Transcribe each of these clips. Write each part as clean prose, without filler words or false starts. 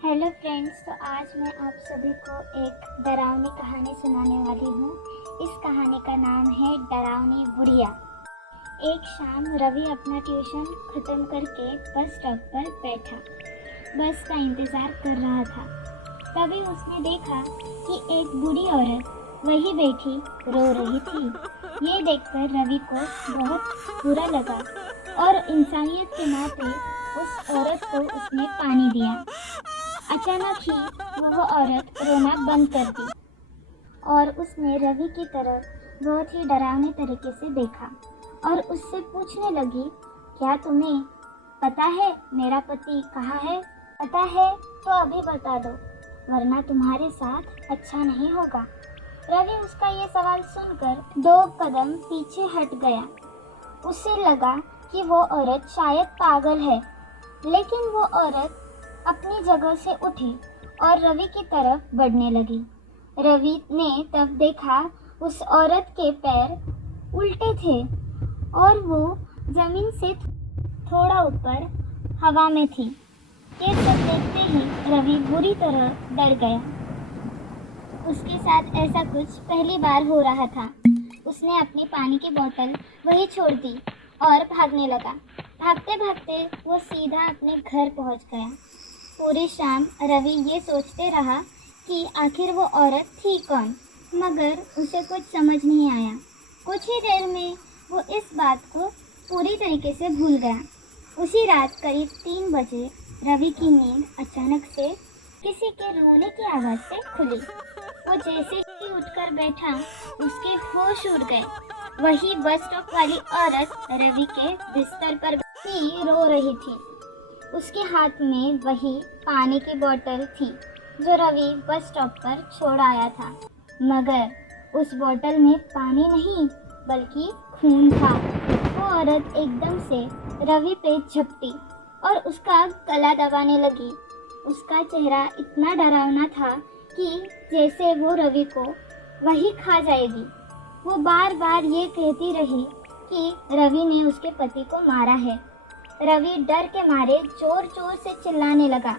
Hello friends, तो आज मैं आप सभी को एक डरावनी कहानी सुनाने वाली हूँ। इस कहानी का नाम है डरावनी बुढ़िया। एक शाम रवि अपना ट्यूशन ख़त्म करके बस स्टॉप पर बैठा बस का इंतज़ार कर रहा था। तभी उसने देखा कि एक बूढ़ी औरत वहीं बैठी रो रही थी। ये देखकर रवि को बहुत बुरा लगा और इंसानियत के नाते उस औरत को उसने पानी दिया। अचानक ही वह औरत रोना बंद कर दी और उसने रवि की तरफ बहुत ही डरावने तरीके से देखा और उससे पूछने लगी, क्या तुम्हें पता है मेरा पति कहाँ है? पता है तो अभी बता दो, वरना तुम्हारे साथ अच्छा नहीं होगा। रवि उसका ये सवाल सुनकर 2 कदम पीछे हट गया। उसे लगा कि वो औरत शायद पागल है, लेकिन वो औरत अपनी जगह से उठी और रवि की तरफ बढ़ने लगी। रवि ने तब देखा उस औरत के पैर उल्टे थे और वो जमीन से थोड़ा ऊपर हवा में थी। ये सब देखते ही रवि बुरी तरह डर गया। उसके साथ ऐसा कुछ पहली बार हो रहा था। उसने अपनी पानी की बोतल वहीं छोड़ दी और भागने लगा। भागते भागते वो सीधा अपने घर पहुंच गया। पूरी शाम रवि ये सोचते रहा कि आखिर वो औरत थी कौन, मगर उसे कुछ समझ नहीं आया। कुछ ही देर में वो इस बात को पूरी तरीके से भूल गया। उसी रात करीब 3 बजे रवि की नींद अचानक से किसी के रोने की आवाज़ से खुली। वो जैसे ही उठकर बैठा, उसके होश उड़ गए। वही बस स्टॉप वाली औरत रवि के बिस्तर पर ही रो रही थी। उसके हाथ में वही पानी की बोतल थी जो रवि बस स्टॉप पर छोड़ आया था, मगर उस बोतल में पानी नहीं बल्कि खून था। वो औरत एकदम से रवि पे झपटी और उसका गला दबाने लगी। उसका चेहरा इतना डरावना था कि जैसे वो रवि को वही खा जाएगी। वो बार बार ये कहती रही कि रवि ने उसके पति को मारा है। रवि डर के मारे जोर जोर से चिल्लाने लगा।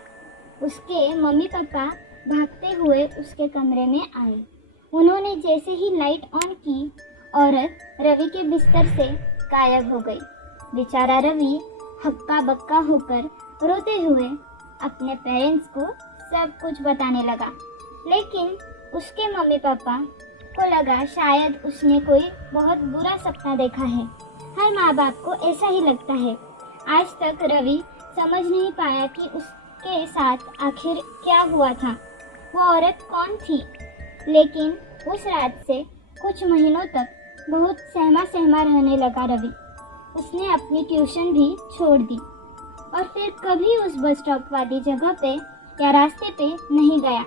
उसके मम्मी पापा भागते हुए उसके कमरे में आए। उन्होंने जैसे ही लाइट ऑन की, औरत रवि के बिस्तर से गायब हो गई। बेचारा रवि हक्का बक्का होकर रोते हुए अपने पेरेंट्स को सब कुछ बताने लगा, लेकिन उसके मम्मी पापा को लगा शायद उसने कोई बहुत बुरा सपना देखा है। हर माँ बाप को ऐसा ही लगता है। आज तक रवि समझ नहीं पाया कि उसके साथ आखिर क्या हुआ था, वो औरत कौन थी। लेकिन उस रात से कुछ महीनों तक बहुत सहमा सहमा रहने लगा रवि। उसने अपनी ट्यूशन भी छोड़ दी और फिर कभी उस बस स्टॉप वाली जगह पे या रास्ते पे नहीं गया।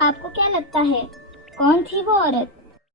आपको क्या लगता है, कौन थी वो औरत?